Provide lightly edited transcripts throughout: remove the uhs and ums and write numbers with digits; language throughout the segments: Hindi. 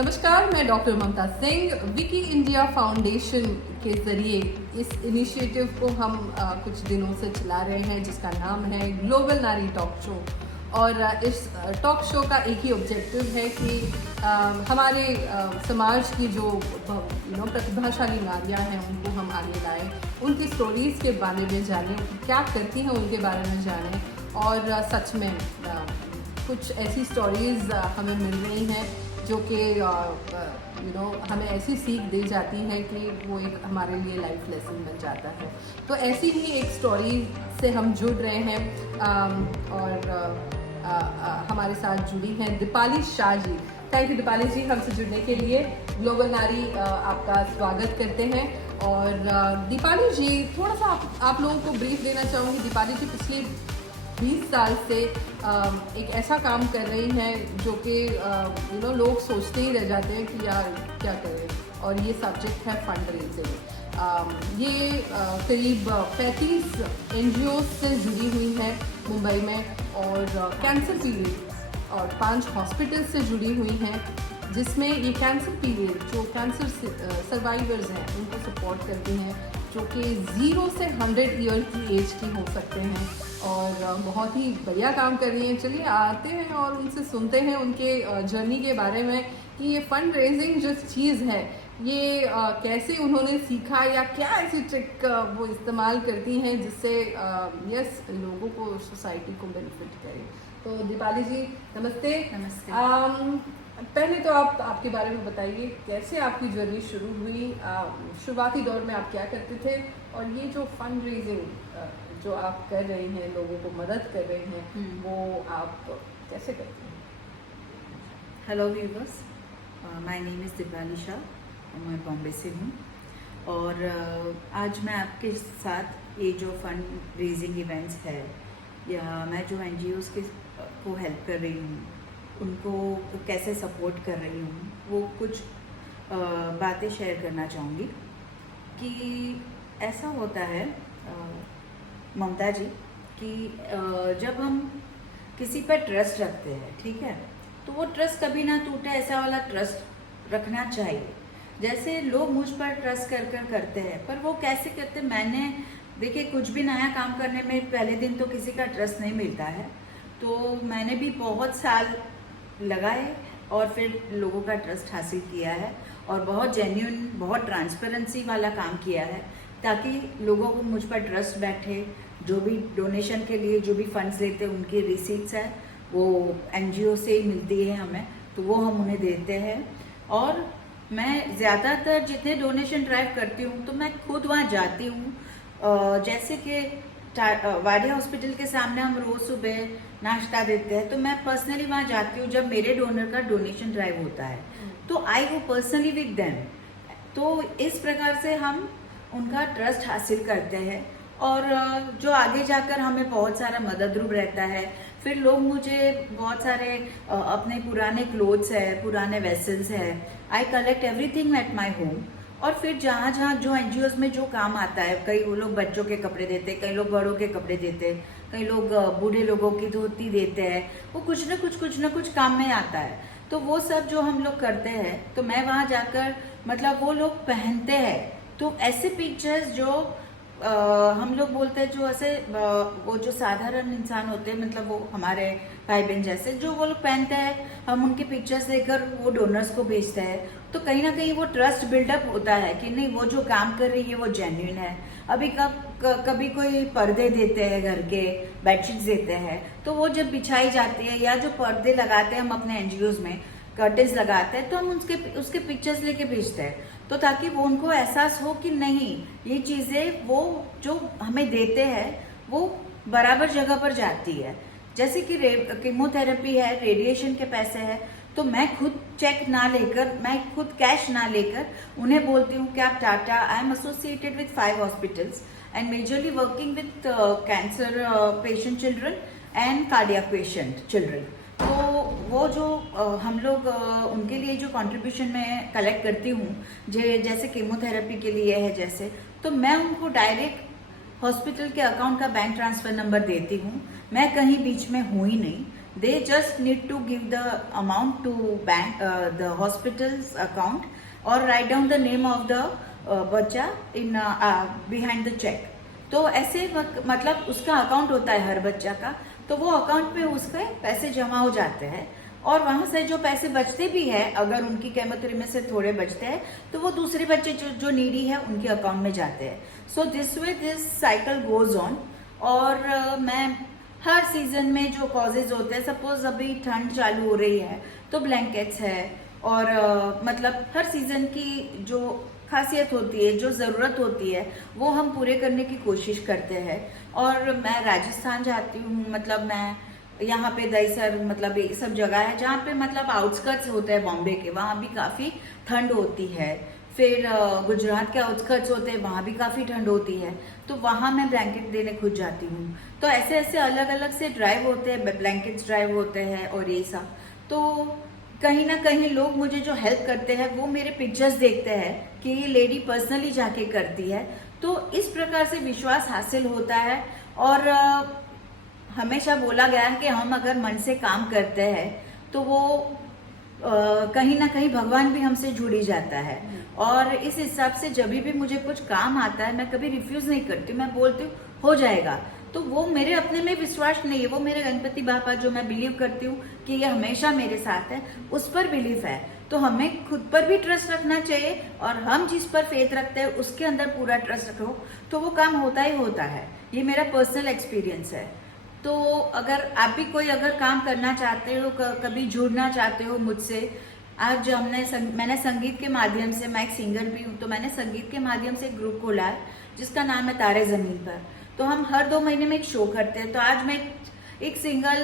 नमस्कार, मैं डॉक्टर ममता सिंह। विकी इंडिया फाउंडेशन के ज़रिए इस इनिशिएटिव को हम कुछ दिनों से चला रहे हैं, जिसका नाम है ग्लोबल नारी टॉक शो। और इस टॉक शो का एक ही ऑब्जेक्टिव है कि हमारे समाज की जो प्रतिभाशाली नारियां हैं उनको हम आगे लाएं, उनकी स्टोरीज़ के बारे में जानें, क्या करती हैं उनके बारे में जानें। और सच में कुछ ऐसी स्टोरीज़ हमें मिल रही हैं जो कि हमें ऐसी सीख दी जाती है कि वो एक हमारे लिए लाइफ लेसन बन जाता है। तो ऐसी ही एक स्टोरी से हम जुड़ रहे हैं और हमारे साथ जुड़ी हैं दीपाली शाह जी। थैंक यू दीपाली जी हमसे जुड़ने के लिए। ग्लोबल नारी आपका स्वागत करते हैं। और दीपाली जी, थोड़ा सा आप लोगों को ब्रीफ देना चाहूँगी। दीपाली जी पिछले 20 साल से एक ऐसा काम कर रही हैं जो कि लोग सोचते ही रह जाते हैं कि यार क्या करें। और ये सब्जेक्ट है फंड रेजिंग। ये करीब 35 NGOs से जुड़ी हुई हैं मुंबई में, और कैंसर पीरियड और 5 हॉस्पिटल से जुड़ी हुई हैं, जिसमें ये कैंसर पीरियड जो कैंसर सर्वाइवर्स हैं उनको सपोर्ट करती हैं, जो कि 0 से 100 ईयर की एज की हो सकते हैं। और बहुत ही बढ़िया काम कर रही हैं। चलिए आते हैं और उनसे सुनते हैं उनके जर्नी के बारे में कि ये फंड रेजिंग जो चीज़ है ये कैसे उन्होंने सीखा, या क्या ऐसी ट्रिक वो इस्तेमाल करती हैं जिससे यस लोगों को, सोसाइटी को बेनिफिट करे। तो दीपाली जी नमस्ते। नमस्ते। पहले तो आप आपके बारे में बताइए, कैसे आपकी जर्नी शुरू हुई, शुरुआती दौर में आप क्या करते थे, और ये जो फंड रेजिंग जो आप कर रही हैं, लोगों को मदद कर रहे हैं, वो आप कैसे करते हैं? Hello viewers, my name is Deepali Shah, मैं बॉम्बे से हूँ। और आज मैं आपके साथ ये जो फंड रेजिंग इवेंट्स है, या मैं जो NGOs के को हेल्प कर रही हूँ, उनको कैसे सपोर्ट कर रही हूँ, वो कुछ बातें शेयर करना चाहूँगी। कि ऐसा होता है ममता जी कि जब हम किसी पर ट्रस्ट रखते हैं, ठीक है, तो वो ट्रस्ट कभी ना टूटे, ऐसा वाला ट्रस्ट रखना चाहिए। जैसे लोग मुझ पर ट्रस्ट कर करते हैं, पर वो कैसे करते, मैंने देखिए कुछ भी नया काम करने में पहले दिन तो किसी का ट्रस्ट नहीं मिलता है। तो मैंने भी बहुत साल लगाए और फिर लोगों का ट्रस्ट हासिल किया है, और बहुत जेन्युइन, बहुत ट्रांसपेरेंसी वाला काम किया है, ताकि लोगों को मुझ पर ट्रस्ट बैठे। जो भी डोनेशन के लिए जो भी फंड्स देते हैं, उनकी रिसीट्स है वो NGO से ही मिलती है हमें, तो वो हम उन्हें देते हैं। और मैं ज़्यादातर जितने डोनेशन ड्राइव करती हूँ तो मैं खुद वहाँ जाती हूँ। जैसे कि वाडिया हॉस्पिटल के सामने हम रोज़ सुबह नाश्ता देते हैं, तो मैं पर्सनली वहाँ जाती हूँ जब मेरे डोनर का डोनेशन ड्राइव होता है, तो आई गो पर्सनली विद देम। तो इस प्रकार से हम उनका ट्रस्ट हासिल करते हैं, और जो आगे जाकर हमें बहुत सारा मदद रूप रहता है। फिर लोग मुझे बहुत सारे अपने पुराने क्लोथ्स है, पुराने वेसल्स है, I collect everything at my home. और फिर जहाँ जहाँ जो NGOs में जो काम आता है, कई वो लोग बच्चों के कपड़े देते हैं, कई लोग बड़ों के कपड़े देते हैं, कई लोग बूढ़े लोगों की धोती देते हैं, वो कुछ ना कुछ काम में आता है। तो वो सब जो हम लोग करते हैं, तो मैं वहाँ जाकर मतलब वो लोग पहनते हैं, तो ऐसे पिक्चर्स जो हम लोग बोलते हैं, जो ऐसे वो जो साधारण इंसान होते हैं, मतलब वो हमारे भाई बहन जैसे, जो वो लोग पहनते हैं, हम उनके पिक्चर्स लेकर वो डोनर्स को भेजते हैं। तो कहीं ना कहीं वो ट्रस्ट बिल्डअप होता है कि नहीं, वो जो काम कर रही है वो जेन्युइन है। अभी कभी कोई पर्दे देते हैं, घर के बेडशीट्स देते हैं, तो वो जब बिछाई जाती है, या जो पर्दे लगाते हैं हम अपने NGOs में, कर्टेन्स लगाते हैं, तो हम उसके पिक्चर्स लेके भेजते हैं, तो ताकि वो उनको एहसास हो कि नहीं, ये चीज़ें वो जो हमें देते हैं वो बराबर जगह पर जाती है। जैसे कि कीमोथेरेपी है, रेडिएशन के पैसे हैं, तो मैं खुद चेक ना लेकर, मैं खुद कैश ना लेकर उन्हें बोलती हूँ कि आप Tata, I am associated with 5 hospitals and majorly working with cancer patient children and cardiac patient children. तो वो जो हम लोग उनके लिए जो कंट्रीब्यूशन मैं कलेक्ट करती हूँ, जैसे कीमोथेरेपी के लिए है जैसे, तो मैं उनको डायरेक्ट हॉस्पिटल के अकाउंट का बैंक ट्रांसफर नंबर देती हूँ। मैं कहीं बीच में हूँ ही नहीं। they just need to give the amount to bank, the hospital's account, or write down the name of the बच्चा in behind the check. तो ऐसे मतलब उसका अकाउंट होता है हर बच्चा का, तो वो अकाउंट पे उसके पैसे जमा हो जाते हैं, और वहां से जो पैसे बचते भी है, अगर उनकी केमोथेरेपी में से थोड़े बचते हैं तो वो दूसरे बच्चे जो नीडी है उनके अकाउंट में जाते हैं. So this way this cycle goes on. और मैं हर सीजन में जो कॉजेज होते हैं, सपोज अभी ठंड चालू हो रही है तो ब्लैंकेट्स है, और मतलब हर सीजन की जो खासियत होती है, जो ज़रूरत होती है, वो हम पूरे करने की कोशिश करते हैं. और मैं राजस्थान जाती हूँ, मतलब मैं यहाँ पे दहीसर, मतलब ये सब जगह है जहाँ पे मतलब आउटस्कर्ट्स होते हैं बॉम्बे के, वहाँ भी काफ़ी ठंड होती है. फिर गुजरात के आउटस्कर्ट्स होते हैं, वहाँ भी काफ़ी ठंड होती है, तो वहाँ मैं ब्लैंकेट देने खुद जाती हूँ. तो ऐसे ऐसे अलग अलग से ड्राइव होते हैं, ब्लैंकेट्स ड्राइव होते हैं और ये सब. तो कहीं ना कहीं लोग मुझे जो हेल्प करते हैं वो मेरे पिक्चर्स देखते हैं कि ये लेडी पर्सनली जाके करती है, तो इस प्रकार से विश्वास हासिल होता है. और हमेशा बोला गया है कि हम अगर मन से काम करते हैं तो वो कहीं ना कहीं भगवान भी हमसे जुड़ ही जाता है. और इस हिसाब से जब भी मुझे कुछ काम आता है, मैं कभी रिफ्यूज नहीं करती, मैं बोलती हूँ हो जाएगा. तो वो मेरे अपने में विश्वास नहीं है, वो मेरे गणपति बापा जो मैं बिलीव करती हूँ कि ये हमेशा मेरे साथ है, उस पर बिलीव है. तो हमें खुद पर भी ट्रस्ट रखना चाहिए, और हम जिस पर फेथ रखते हैं उसके अंदर पूरा ट्रस्ट रखो तो वो काम होता ही होता है. ये मेरा पर्सनल एक्सपीरियंस है. तो अगर आप भी कोई अगर काम करना चाहते हो, कभी जुड़ना चाहते हो मुझसे, आज जो मैंने संगीत के माध्यम से, मैं एक सिंगर भी हूँ, तो मैंने संगीत के माध्यम से एक ग्रुप खोला है जिसका नाम है तारे ज़मीन पर. तो हम हर 2 महीने में एक शो करते हैं. तो आज मैं एक सिंगल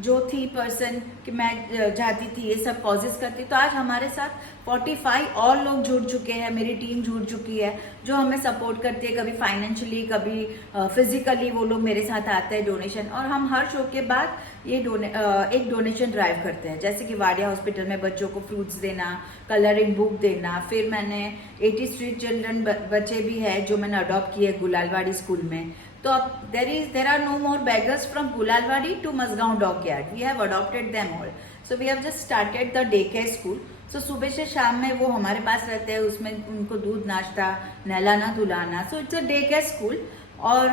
जो थी पर्सन कि मैं जाती थी ये सब कॉजेज करती, तो आज हमारे साथ 45 और लोग जुड़ चुके हैं, मेरी टीम जुड़ चुकी है जो हमें सपोर्ट करती है, कभी फाइनेंशियली, कभी फिजिकली. वो लोग मेरे साथ आते हैं डोनेशन, और हम हर शो के बाद ये एक डोनेशन ड्राइव करते हैं, जैसे कि वाडिया हॉस्पिटल में बच्चों को फ्रूट्स देना, कलरिंग बुक देना. फिर मैंने 80 स्ट्रीट चिल्ड्रन बच्चे भी है जो मैंने अडॉप्ट किए गुलालवाड़ी स्कूल में. तो अब there are no more beggars from Gulalwadi to Mazgaon Dockyard. We have adopted them all. So we have just started the daycare school. So सुबह से शाम में वो हमारे पास रहते हैं, उसमें उनको दूध नाश्ता, नहलाना धुलाना. So it's a daycare school. और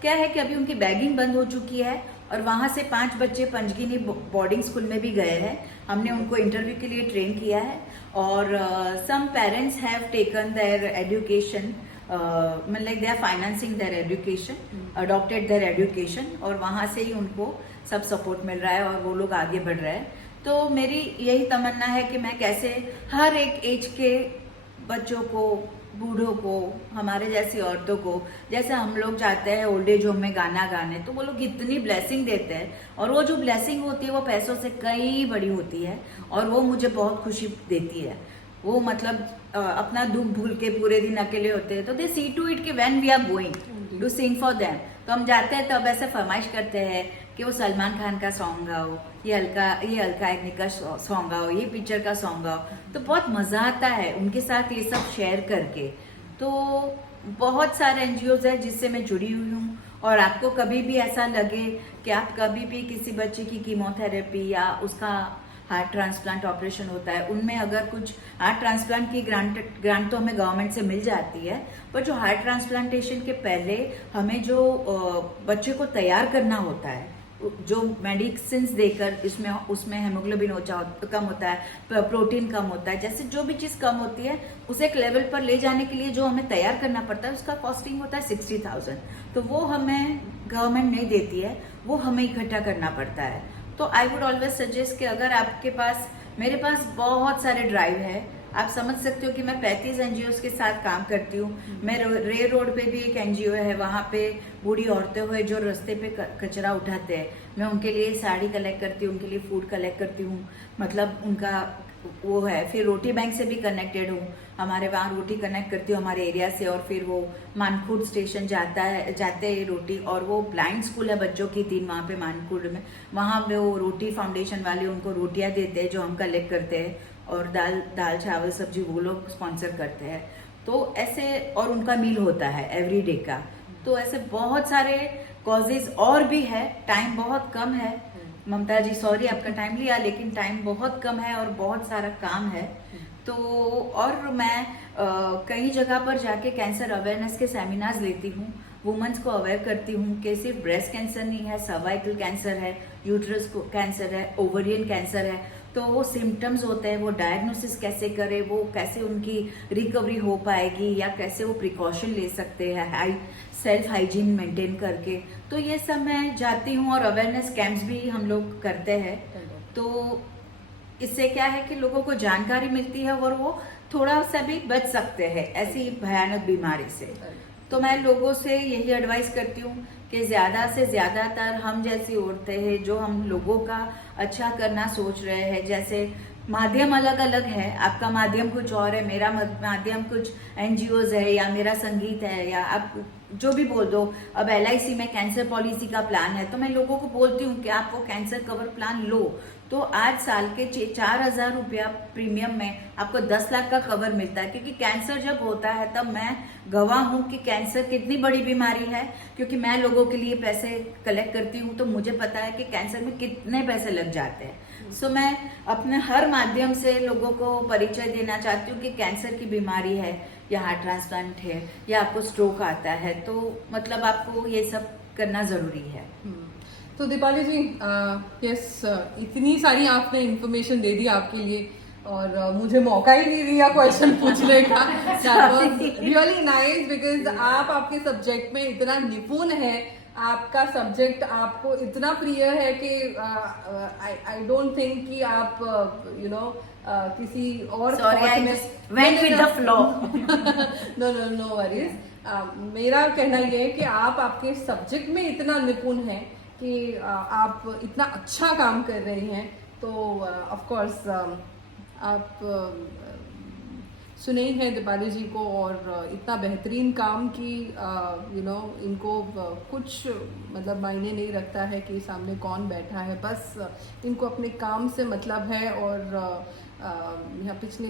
क्या है कि अभी उनकी बैगिंग बंद हो चुकी है, और वहाँ से 5 बच्चे पंचगिनी बोर्डिंग स्कूल में भी गए हैं. हमने उनको इंटरव्यू के लिए ट्रेन किया है, और some parents have taken their education, like they are financing their education, adopted their education, और वहाँ से ही उनको सब सपोर्ट मिल रहा है और वो लोग आगे बढ़ रहे हैं. तो मेरी यही तमन्ना है कि मैं कैसे हर एक एज के बच्चों को, बूढ़ों को, हमारे जैसी औरतों को, जैसे हम लोग जाते हैं ओल्ड एज होम में गाना गाने, तो वो लोग इतनी ब्लेसिंग देते हैं, और वो जो ब्लेसिंग होती है वो पैसों से कई बड़ी होती है, और वो मुझे बहुत खुशी देती है. वो मतलब अपना दुख भूल के पूरे दिन अकेले होते हैं, तो दे सी टू इट कि when we are going to sing for them, तो हम जाते हैं तब ऐसे फरमाइश करते हैं कि वो सलमान खान का सॉन्ग गाओ, ये अलका याग्निक का सॉन्ग गाओ, ये पिक्चर का सॉन्ग गाओ. तो बहुत मजा आता है उनके साथ ये सब शेयर करके. तो बहुत सारे NGOs है जिससे मैं जुड़ी हुई हूँ, और आपको कभी भी ऐसा लगे कि आप कभी भी किसी बच्चे की कीमोथेरेपी या उसका हार्ट ट्रांसप्लांट ऑपरेशन होता है, उनमें अगर कुछ हार्ट ट्रांसप्लांट की ग्रांट तो हमें गवर्नमेंट से मिल जाती है, पर जो हार्ट ट्रांसप्लांटेशन के पहले हमें जो बच्चे को तैयार करना होता है, जो मेडिसिन देकर उसमें हेमोग्लोबिन कम होता है, प्रोटीन कम होता है, जैसे जो भी चीज़ कम होती है उसे एक लेवल पर ले जाने के लिए जो हमें तैयार करना पड़ता है, उसका कॉस्टिंग होता है 60,000. तो वो हमें गवर्नमेंट नहीं देती है, वो हमें इकट्ठा करना पड़ता है. तो आई वुड ऑलवेज सजेस्ट कि अगर आपके पास, मेरे पास बहुत सारे ड्राइव है, आप समझ सकते हो कि मैं 35 NGOs के साथ काम करती हूँ. मैं रे रोड पे भी एक NGO है, वहाँ पे बूढ़ी औरतें हुए जो रास्ते पे कचरा उठाते हैं, मैं उनके लिए साड़ी कलेक्ट करती हूँ, उनके लिए फूड कलेक्ट करती हूँ, मतलब उनका वो है. फिर रोटी बैंक से भी कनेक्टेड हूँ, हमारे वहाँ रोटी कनेक्ट करती हूँ हमारे एरिया से, और फिर वो मानखुर्द स्टेशन जाते हैं रोटी, और वो ब्लाइंड स्कूल है बच्चों की 3 वहाँ पे मानखुर्द में, वहाँ पे वो रोटी फाउंडेशन वाले उनको रोटियाँ देते हैं जो हम कलेक्ट करते हैं, और दाल चावल सब्जी वो लोग स्पॉन्सर करते हैं. तो ऐसे, और उनका मील होता है एवरी डे का. तो ऐसे बहुत सारे कॉजेज और भी है, टाइम बहुत कम है, ममता जी सॉरी आपका टाइम लिया, लेकिन टाइम बहुत कम है और बहुत सारा काम है। तो और मैं कई जगह पर जाके कैंसर अवेयरनेस के सेमिनार्स लेती हूँ, वुमेन्स को अवेयर करती हूँ कि सिर्फ ब्रेस्ट कैंसर नहीं है, सर्वाइकल कैंसर है, यूट्रस कैंसर है, ओवरियन कैंसर है। तो वो सिम्टम्स होते हैं, वो डायग्नोसिस कैसे करें, वो कैसे उनकी रिकवरी हो पाएगी, या कैसे वो प्रिकॉशन ले सकते हैं सेल्फ हाइजीन मेंटेन करके। तो ये सब मैं जाती हूँ और अवेयरनेस कैंप्स भी हम लोग करते हैं। तो इससे क्या है कि लोगों को जानकारी मिलती है और वो थोड़ा सा भी बच सकते हैं ऐसी भयानक बीमारी से। तो मैं लोगों से यही एडवाइस करती हूँ कि ज्यादा से ज्यादातर हम जैसी औरतें हैं जो हम लोगों का अच्छा करना सोच रहे हैं, जैसे माध्यम अलग अलग है, आपका माध्यम कुछ और है, मेरा माध्यम कुछ एनजीओज है, या मेरा संगीत है, या आप जो भी बोल दो। अब LIC में कैंसर पॉलिसी का प्लान है, तो मैं लोगों को बोलती हूँ कि आप वो कैंसर कवर प्लान लो। तो आज साल के 4,000 रुपया प्रीमियम में आपको 10 लाख का कवर मिलता है, क्योंकि कैंसर जब होता है तब मैं गवाह हूँ कि कैंसर कितनी बड़ी बीमारी है, क्योंकि मैं लोगों के लिए पैसे कलेक्ट करती हूँ, तो मुझे पता है कि कैंसर में कितने पैसे लग जाते हैं। सो मैं अपने हर माध्यम से लोगों को परिचय देना चाहती हूँ कि कैंसर की बीमारी है, या हार्ट ट्रांसप्लांट है, या आपको स्ट्रोक आता है, तो मतलब आपको ये सब करना जरूरी है। तो दीपाली जी, यस, इतनी सारी आपने इंफॉर्मेशन दे दी आपके लिए, और मुझे मौका ही नहीं दिया क्वेश्चन पूछने का। That was really nice, because आप आपके सब्जेक्ट में इतना निपुण है, आपका सब्जेक्ट आपको इतना प्रिय है कि आई डोंट थिंक कि आप किसी और went with the flow. No worries. मेरा कहना ये है कि आप आपके सब्जेक्ट में इतना निपुण हैं कि आप इतना अच्छा काम कर रही हैं। तो ऑफ कोर्स आप सुने ही हैं दीपाली जी को, और इतना बेहतरीन काम की इनको कुछ मतलब मायने नहीं रखता है कि सामने कौन बैठा है, बस इनको अपने काम से मतलब है। और यहाँ पिछले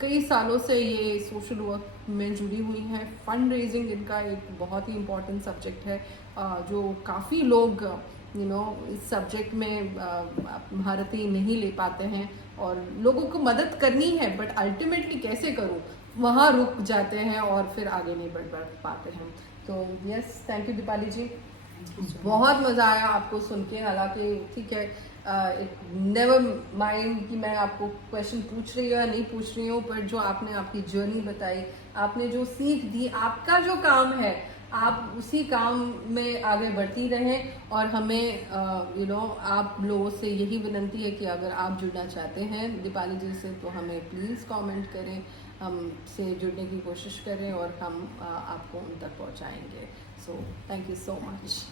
कई सालों से ये सोशल वर्क में जुड़ी हुई हैं। फंड रेजिंग इनका एक बहुत ही इम्पोर्टेंट सब्जेक्ट है, जो काफ़ी लोग इस सब्जेक्ट में महारती नहीं ले पाते हैं, और लोगों को मदद करनी है बट अल्टीमेटली कैसे करूं, वहाँ रुक जाते हैं और फिर आगे नहीं बढ़ पाते हैं। तो यस, थैंक यू दीपाली जी, बहुत मज़ा आया आपको सुन के। हालांकि ठीक है, नेवर माइंड कि मैं आपको क्वेश्चन पूछ रही हूँ या नहीं पूछ रही हूँ, पर जो आपने आपकी जर्नी बताई, आपने जो सीख दी, आपका जो काम है आप उसी काम में आगे बढ़ती रहें। और हमें आप लोगों से यही विनंती है कि अगर आप जुड़ना चाहते हैं दीपाली जी से, तो हमें प्लीज़ कमेंट करें, हमसे जुड़ने की कोशिश करें और हम आपको उन तक पहुंचाएंगे। So thank you so much.